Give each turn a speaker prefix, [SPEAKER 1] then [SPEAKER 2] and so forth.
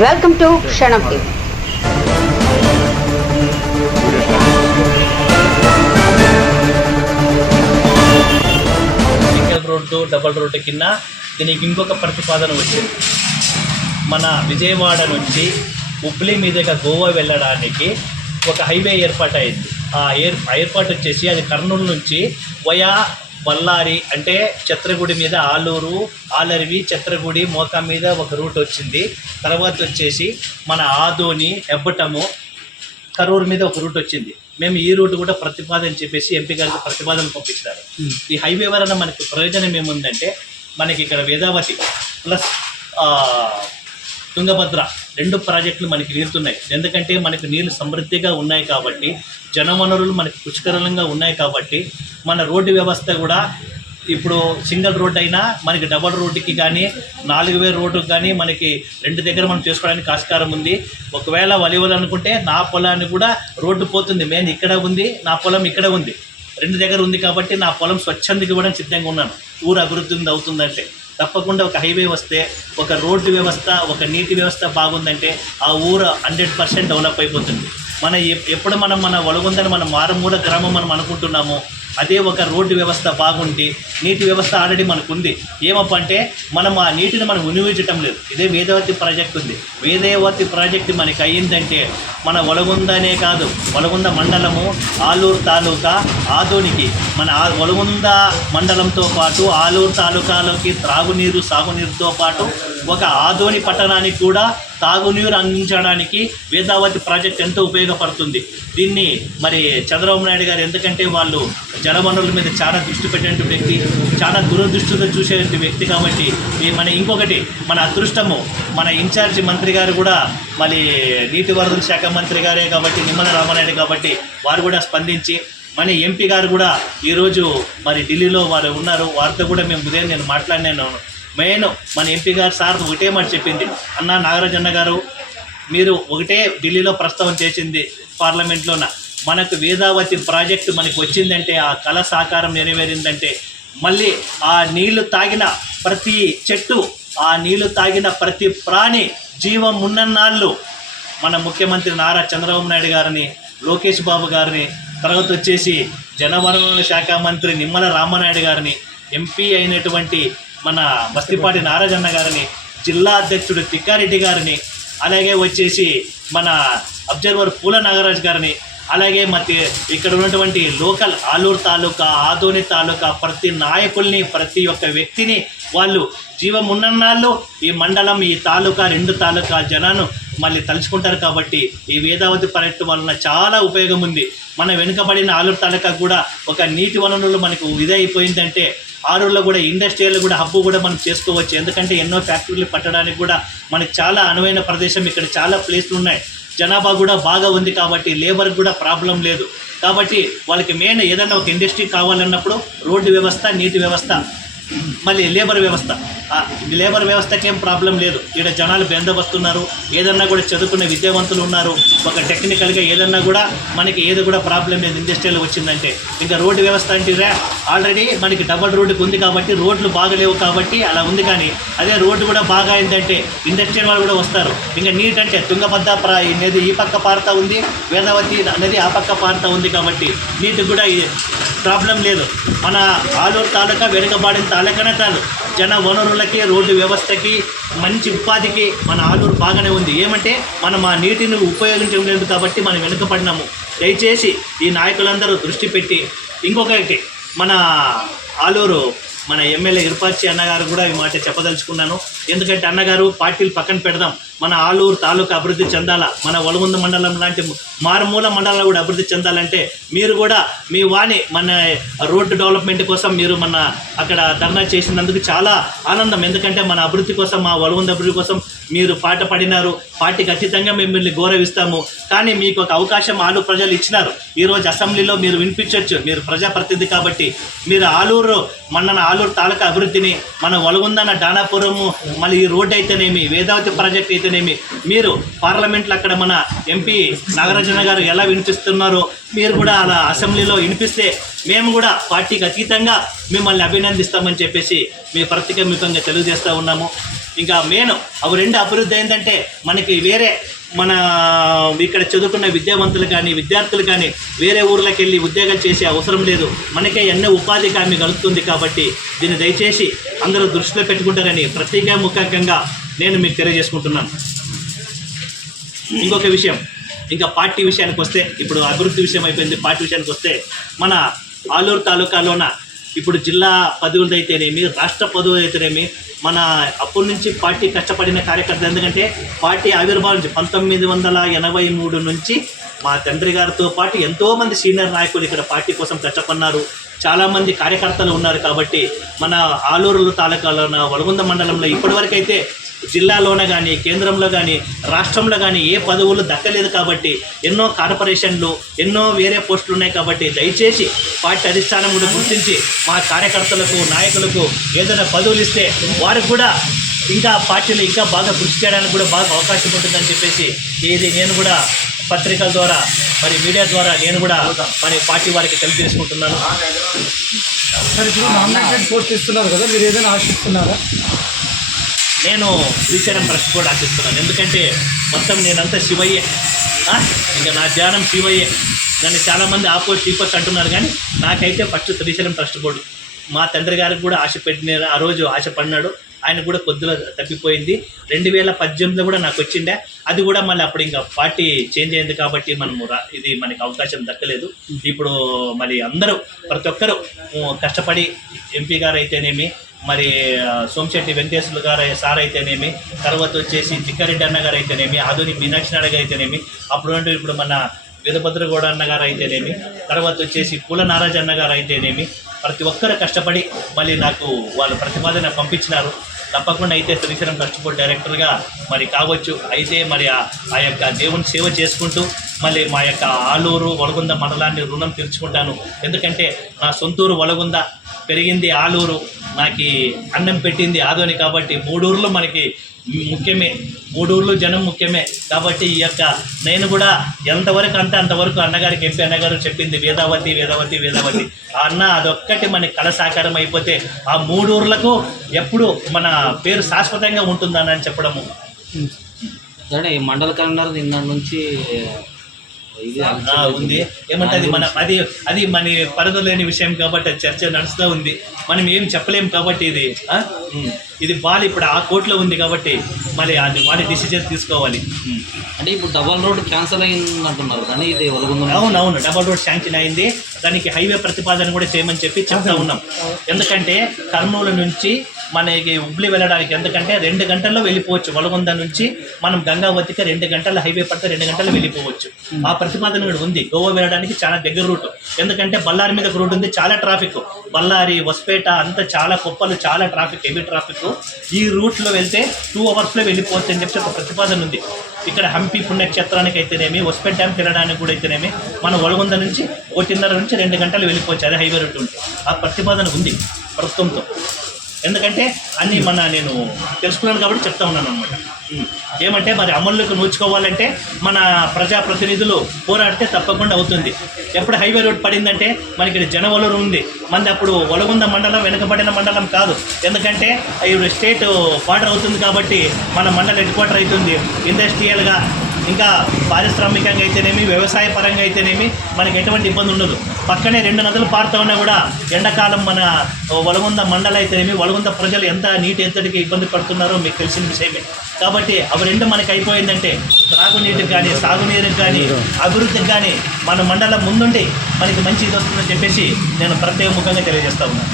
[SPEAKER 1] Welcome to Kshanam TV.
[SPEAKER 2] Single road double road కింద దీనికి ఇంకొక ప్రతిపాదన వచ్చింది. మన విజయవాడ నుంచి హుబ్లీ మీదుగా గోవా వెళ్ళడానికి ఒక హైవే ఏర్పాటు అయింది ఆ ఏర్ ఏర్పాటు వచ్చేసి అది కర్నూలు నుంచి వయా బళ్ళారి అంటే ఛత్రగుడి మీద ఆలూరు ఆలరివి ఛత్రగుడి మోకా మీద ఒక రూట్ వచ్చింది. తర్వాత వచ్చేసి మన ఆదోని ఎబ్బటము కరూరు మీద ఒక రూట్ వచ్చింది. మేము ఈ రూట్ కూడా ప్రతిపాదన చెప్పేసి ఎంపీ గారికి ప్రతిపాదన పంపించారు ఈ హైవే వలన మనకి ప్రయోజనం ఏముందంటే మనకి ఇక్కడ వేదావతి ప్లస్ తుంగభద్ర రెండు ప్రాజెక్టులు మనకి నీరుతున్నాయి ఎందుకంటే మనకు నీళ్ళు సమృద్ధిగా ఉన్నాయి కాబట్టి జనవనరులు మనకి పుష్కలంగా ఉన్నాయి కాబట్టి మన రోడ్డు వ్యవస్థ కూడా ఇప్పుడు సింగిల్ రోడ్ అయినా మనకి డబల్ రోడ్డుకి కానీ నాలుగు వేల రోడ్డుకి కానీ మనకి రెండు దగ్గర మనం చేసుకోవడానికి ఆస్కారం ఉంది. ఒకవేళ వలివ్వాలనుకుంటే నా పొలాన్ని కూడా రోడ్డు పోతుంది. మెయిన్ ఇక్కడ ఉంది నా పొలం ఇక్కడ ఉంది. రెండు దగ్గర ఉంది కాబట్టి నా పొలం స్వచ్ఛందకి ఇవ్వడానికి సిద్ధంగా ఉన్నాను. ఊరు అభివృద్ధి అవుతుందంటే. తప్పకుండా ఒక హైవే వస్తే ఒక రోడ్డు వ్యవస్థ ఒక నీటి వ్యవస్థ బాగుందంటే ఆ ఊరు హండ్రెడ్ పర్సెంట్ డెవలప్ అయిపోతుంది. మన ఎప్పుడు మనం మన ఒలగొందని మన మారుమూల గ్రామం మనం అనుకుంటున్నామో అదే ఒక రోడ్డు వ్యవస్థ బాగుంటే నీటి వ్యవస్థ ఆల్రెడీ మనకు ఉంది ఏమప్పంటే మనం ఆ నీటిని మనం వినియోగించటం లేదు. ఇదే వేదవతి ప్రాజెక్ట్ ఉంది. వేదవతి ప్రాజెక్ట్ మనకి అయ్యిందంటే మన ఒలగుందనే కాదు ఒలగుంద మండలము ఆలూరు తాలూకా ఆదోనికి. మన ఆ ఒలగొంద మండలంతో పాటు ఆలూరు తాలూకాలోకి త్రాగునీరు సాగునీరుతో పాటు ఒక ఆదోని పట్టణానికి కూడా తాగునీరు అందించడానికి వేదావతి ప్రాజెక్ట్ ఎంతో ఉపయోగపడుతుంది. దీన్ని మరి చంద్రబాబు నాయుడు గారు ఎందుకంటే వాళ్ళు జలవనరుల మీద చాలా దృష్టి పెట్టినటువంటి వ్యక్తి చాలా దూరదృష్టితో చూసే వ్యక్తి కాబట్టి మన ఇంకొకటి మన అదృష్టము మన ఇన్ఛార్జి మంత్రి గారు కూడా మరి నీటివనరుల శాఖ మంత్రి గారే కాబట్టి నిమ్మల రామారాయుడు కాబట్టి వారు కూడా స్పందించి మన ఎంపీ గారు కూడా ఈరోజు మరి ఢిల్లీలో వారు ఉన్నారు. వారితో కూడా మేము ఉదయం నేను మాట్లాడినాను. మెయిన్ మన ఎంపీ గారు సార్ ఒకటే మాట చెప్పింది. అన్న నాగరాజన్న గారు మీరు ఒకటే ఢిల్లీలో ప్రస్తావన చేసింది పార్లమెంట్లోన. మనకు వేదావతి ప్రాజెక్టు మనకు వచ్చిందంటే ఆ కళ సాకారం నెరవేరిందంటే మళ్ళీ ఆ నీళ్ళు తాగిన ప్రతి చెట్టు ఆ నీళ్ళు తాగిన ప్రతి ప్రాణి జీవం ఉన్నన్నాళ్ళు మన ముఖ్యమంత్రి నారా చంద్రబాబు నాయుడు గారిని లోకేష్ బాబు గారిని తర్వాత వచ్చేసి జనవనరుల శాఖ మంత్రి నిమ్మల రామనాయుడు గారిని ఎంపీ అయినటువంటి మన బస్తిపాటి నారాజన్న గారిని జిల్లా అధ్యక్షుడు తిక్కారెడ్డి గారిని అలాగే వచ్చేసి మన అబ్జర్వర్ పూల నాగరాజ్ గారిని అలాగే మతి ఇక్కడ ఉన్నటువంటి లోకల్ ఆలూరు తాలూకా ఆదోని తాలూకా ప్రతి నాయకుల్ని ప్రతి ఒక్క వ్యక్తిని వాళ్ళు జీవం ఉన్నన్నాళ్ళు ఈ మండలం ఈ తాలూకా రెండు తాలూకా జనాన్ని మళ్ళీ తలుచుకుంటారు కాబట్టి ఈ వేదావతి పర్యటన వలన చాలా ఉపయోగం ఉంది. మన వెనుకబడిన ఆలూరు తాలూకా కూడా ఒక నీటి వనరులు మనకు ఇదైపోయిందంటే ఆరులో కూడా ఇండస్ట్రియల్ కూడా హబ్బు కూడా మనం చేసుకోవచ్చు. ఎందుకంటే ఎన్నో ఫ్యాక్టరీలు పట్టడానికి కూడా మనకి చాలా అనువైన ప్రదేశం. ఇక్కడ చాలా ప్లేస్లు ఉన్నాయి. జనాభా కూడా బాగా ఉంది కాబట్టి లేబర్ కూడా ప్రాబ్లం లేదు. కాబట్టి వాళ్ళకి మెయిన్ ఏదైనా ఒక ఇండస్ట్రీ కావాలన్నప్పుడు రోడ్డు వ్యవస్థ నీటి వ్యవస్థ మళ్ళీ లేబర్ వ్యవస్థ. లేబర్ వ్యవస్థకి ఏం ప్రాబ్లం లేదు. ఇక్కడ జనాలు బెందవస్తున్నారు ఏదన్నా కూడా చదువుకున్న విద్యావంతులు ఉన్నారు. ఒక టెక్నికల్గా ఏదన్నా కూడా మనకి ఏది కూడా ప్రాబ్లం లేదు. ఇండస్ట్రియల్ వచ్చిందంటే. ఇంకా రోడ్డు వ్యవస్థ అంటే ఆల్రెడీ మనకి డబల్ రోడ్డుకి ఉంది కాబట్టి రోడ్లు బాగలేవు కాబట్టి అలా ఉంది కానీ అదే రోడ్డు కూడా బాగా అయిందంటే ఇండస్ట్రియల్ వాళ్ళు కూడా వస్తారు. ఇంకా నీట్ అంటే తుంగభద్ర ప్రా నది ఈ పక్క పారుతా ఉంది. వేదవతి నది ఆ పక్క పారుతా ఉంది కాబట్టి నీటికి కూడా ప్రాబ్లం లేదు. మన ఆలూరు తాలూకా వెనుకబాడిన తాలూకానే కాదు జన వనరులకి రోడ్డు వ్యవస్థకి మంచి ఉపాధికి మన ఆలూరు బాగానే ఉంది. ఏమంటే మనం ఆ నీటిని ఉపయోగించడం లేదు కాబట్టి మనం వెనుకబడినాము. దయచేసి ఈ నాయకులందరూ దృష్టి పెట్టి ఇంకొకటి మన ఆలూరు మన ఎమ్మెల్యే ఇర్పాచి అన్నగారు కూడా ఈ మాట చెప్పదలుచుకున్నాను. ఎందుకంటే అన్నగారు పార్టీలు పక్కన పెడదాం. మన ఆలూరు తాలూకా అభివృద్ధి చెందాలా? మన వలుగుంద మండలం లాంటి మారుమూల మండలాలు కూడా అభివృద్ధి చెందాలంటే మీరు కూడా మీ వాణి మన రోడ్డు డెవలప్మెంట్ కోసం మీరు మన అక్కడ ధర్నా చేసినందుకు చాలా ఆనందం. ఎందుకంటే మన అభివృద్ధి కోసం మా వలుగుంద అభివృద్ధి కోసం మీరు పాట పడినారు. పార్టీ ఖచ్చితంగా మిమ్మల్ని గౌరవిస్తాము. కానీ మీకు ఒక అవకాశం ఆలు ప్రజలు ఇచ్చినారు. ఈరోజు అసెంబ్లీలో మీరు వినిపించవచ్చు మీరు ప్రజాప్రతినిధి కాబట్టి మీరు ఆలూరు మన ఆలూరు తాలూకా అభివృద్ధిని మన ఒలగుందన్న డానాపురము మళ్ళీ ఈ రోడ్డు అయితేనేమి వేదావతి ప్రాజెక్ట్ అయితేనేమి మీరు పార్లమెంట్లో అక్కడ మన ఎంపీ నాగరాజన గారు ఎలా వినిపిస్తున్నారో మీరు కూడా అలా అసెంబ్లీలో వినిపిస్తే మేము కూడా పార్టీకి అతీతంగా మిమ్మల్ని అభినందిస్తామని చెప్పేసి మీ ప్రత్యేకమితంగా తెలియజేస్తూ ఉన్నాము. ఇంకా మెయిన్ అవి రెండు అభివృద్ధి అయిందంటే మనకి వేరే మన ఇక్కడ చదువుకున్న విద్యావంతులు కానీ విద్యార్థులు కానీ వేరే ఊర్లకు వెళ్ళి ఉద్యోగం చేసే అవసరం లేదు. మనకే ఎన్నో ఉపాధి హామీ కలుగుతుంది కాబట్టి దీన్ని దయచేసి అందరూ దృష్టిలో పెట్టుకుంటారని ప్రత్యేక ముఖ్యంగా నేను మీకు తెలియజేసుకుంటున్నాను. ఇంకొక విషయం ఇంకా పార్టీ విషయానికి వస్తే ఇప్పుడు అభివృద్ధి విషయం అయిపోయింది. పార్టీ విషయానికి వస్తే మన ఆలూరు తాలూకాలోన ఇప్పుడు జిల్లా పదవులు అయితేనేమి రాష్ట్ర పదవులు అయితేనేమి మన అప్పటి నుంచి పార్టీ కష్టపడిన కార్యకర్త ఎందుకంటే పార్టీ ఆవిర్భావం నుంచి పంతొమ్మిది వందల ఎనభై మూడు నుంచి మా తండ్రి గారితో పాటు ఎంతోమంది సీనియర్ నాయకులు ఇక్కడ పార్టీ కోసం కష్టపడినారు. చాలామంది కార్యకర్తలు ఉన్నారు కాబట్టి మన ఆలూరు తాలూకాలోన వలగుంద మండలంలో ఇప్పటివరకైతే జిల్లాలోనే కానీ కేంద్రంలో కానీ రాష్ట్రంలో కానీ ఏ పదవులు దక్కలేదు కాబట్టి ఎన్నో కార్పొరేషన్లు ఎన్నో వేరే పోస్టులు ఉన్నాయి కాబట్టి దయచేసి పార్టీ అధిష్టానం కూడా గుర్తించి మా కార్యకర్తలకు నాయకులకు ఏదైనా పదవులు ఇస్తే వారికి కూడా ఇంకా పార్టీలు ఇంకా బాగా కృషి చేయడానికి కూడా బాగా అవకాశం ఉంటుందని చెప్పేసి ఇది నేను కూడా పత్రికల ద్వారా మరి మీడియా ద్వారా నేను కూడా మరి పార్టీ వారికి తెలియజేసుకుంటున్నాను.
[SPEAKER 1] సరే ఇప్పుడు నామినేటెడ్ పోస్ట్ ఇస్తున్నారు కదా మీరు ఏదైనా ఆశిస్తున్నారా?
[SPEAKER 2] నేను శ్రీశైలం ట్రస్ట్ కూడా ఆశిస్తున్నాను ఎందుకంటే మొత్తం నేనంతా శివయ్యే. ఇంకా నా ధ్యానం శివయ్యే. నన్ను చాలామంది ఆపోజ్ ఈపోస్ట్ అంటున్నారు కానీ నాకైతే ఫస్ట్ శ్రీశైలం ట్రస్ట్ బోర్డు. మా తండ్రి గారికి కూడా ఆశ పెట్టిన ఆ రోజు ఆశ పడినాడు. ఆయన కూడా కొద్దిగా తప్పిపోయింది. రెండు వేల పద్దెనిమిదిలో కూడా నాకు వచ్చిండే. అది కూడా మళ్ళీ అప్పుడు ఇంకా పార్టీ చేంజ్ అయింది కాబట్టి మనము ఇది మనకి అవకాశం దక్కలేదు. ఇప్పుడు మరి అందరూ ప్రతి ఒక్కరూ కష్టపడి ఎంపీ గారు అయితేనేమి మరి సోమశెట్టి వెంకటేశ్వర గారు సార్ అయితేనేమి తర్వాత వచ్చేసి చిక్కారెడ్డి అన్న గారు అయితేనేమి ఆధునిక మీనాక్షి నాయుడు గారు అయితేనేమి అప్పుడు అంటే ఇప్పుడు మన వీరభద్రగౌడ అన్న గారు అయితేనేమి తర్వాత వచ్చేసి పూల నారాజు అన్న గారు అయితేనేమి ప్రతి ఒక్కరు కష్టపడి మళ్ళీ నాకు వాళ్ళు ప్రతిపాదన పంపించినారు. తప్పకుండా అయితే శ్రీశైలం ట్రస్ట్ డైరెక్టర్గా మరి కావచ్చు. అయితే మరి ఆ యొక్క దేవుని సేవ చేసుకుంటూ మళ్ళీ మా యొక్క ఆలూరు వలగుంద మండలాన్ని రుణం తీర్చుకుంటాను. ఎందుకంటే నా సొంతూరు వలగుంద పెరిగింది ఆలూరు. నాకు అన్నం పెట్టింది ఆదోని కాబట్టి మూడూర్లు మనకి ముఖ్యమే. మూడూర్లు జనం ముఖ్యమే. కాబట్టి ఈ యొక్క నేను కూడా ఎంతవరకు అంతే అంతవరకు అన్నగారికి ఎంపీ అన్నగారు చెప్పింది వేదావతి వేదావతి వేదావతి. ఆ అన్న అదొక్కటి మనకి కళ సాకారం అయిపోతే ఆ మూడూర్లకు ఎప్పుడు మన పేరు శాశ్వతంగా ఉంటుందని చెప్పడము.
[SPEAKER 3] సరే ఈ మండల కన్వీనర్ నిన్న నుంచి
[SPEAKER 2] ఉంది. ఏమంటే అది మన అది అది మన పరిధి లేని విషయం కాబట్టి చర్చ నడుస్తూ ఉంది. మనం ఏం చెప్పలేం కాబట్టి ఇది. ఇది బాల్ ఇప్పుడు ఆ కోర్టులో ఉంది కాబట్టి మరి అది వాళ్ళ డిసిజన్ తీసుకోవాలి.
[SPEAKER 3] అంటే ఇప్పుడు డబల్ రోడ్ క్యాన్సల్ అయింది అంటున్నారు కానీ ఇది
[SPEAKER 2] అవును అవును. డబల్ రోడ్ శాంక్షన్ అయింది. దానికి హైవే ప్రతిపాదన కూడా చేయమని చెప్పి చెప్తా ఉన్నాం. ఎందుకంటే కర్నూలు నుంచి మనకి హుబ్లీ వెళ్ళడానికి. ఎందుకంటే రెండు గంటల్లో వెళ్ళిపోవచ్చు. వలగొంద నుంచి మనం గంగావతికి రెండు గంటల హైవే పడితే రెండు గంటలు వెళ్ళిపోవచ్చు. ఆ ప్రతిపాదన కూడా ఉంది. గోవా వెళ్ళడానికి చాలా దగ్గర రూట్. ఎందుకంటే బళ్ళారి మీద రూట్ ఉంది చాలా ట్రాఫిక్. బళ్ళారి వస్పేట అంతా చాలా కుప్పలు చాలా ట్రాఫిక్ హెవీ ట్రాఫిక్. ఈ రూట్లో వెళ్తే టూ అవర్స్లో వెళ్ళిపోవచ్చు అని చెప్పి ఒక ప్రతిపాదన ఉంది. ఇక్కడ హంపి పుణ్యక్షేత్రానికి అయితేనేమి వస్పేట్ డ్యామ్కి వెళ్ళడానికి కూడా అయితేనేమి మనం ఒలగొంద నుంచి ఒకటిన్నర నుంచి రెండు గంటలు వెళ్ళిపోవచ్చు. అదే హైవే రూట్ ఉంది ఆ ప్రతిపాదన ఉంది ప్రభుత్వంతో. ఎందుకంటే అన్ని మన నేను తెలుసుకున్నాను కాబట్టి చెప్తా ఉన్నాను అనమాట ఏమంటే మరి అమల్లోకి నోచుకోవాలంటే మన ప్రజాప్రతినిధులు పోరాడితే తప్పకుండా అవుతుంది. ఎప్పుడు హైవే రోడ్ పడిందంటే మనకి ఇక్కడ జనవలరు ఉంది. మంది అప్పుడు ఒలగుంద మండలం వెనుకబడిన మండలం కాదు. ఎందుకంటే ఇప్పుడు స్టేట్ బార్డర్ అవుతుంది కాబట్టి మన మండలం హెడ్ క్వార్టర్ అవుతుంది. ఇండస్ట్రియల్గా ఇంకా పారిశ్రామికంగా అయితేనేమి వ్యవసాయ పరంగా అయితేనేమి మనకి ఎటువంటి ఇబ్బంది ఉండదు. పక్కనే రెండు నదులు పారుతా ఉన్నా కూడా ఎండాకాలం మన వలగొంద మండలం అయితేనేమి వలగొంద ప్రజలు ఎంత నీటి ఎంతటికి ఇబ్బంది పడుతున్నారో మీకు తెలిసిన విషయమే. కాబట్టి అవి రెండు మనకి అయిపోయిందంటే త్రాగునీటికి కానీ సాగునీరుకి కానీ అభివృద్ధికి కానీ మన మండలం ముందుండి మనకి మంచి ఇది వస్తుందని చెప్పేసి నేను ప్రత్యేక ముఖంగా తెలియజేస్తా ఉన్నాను.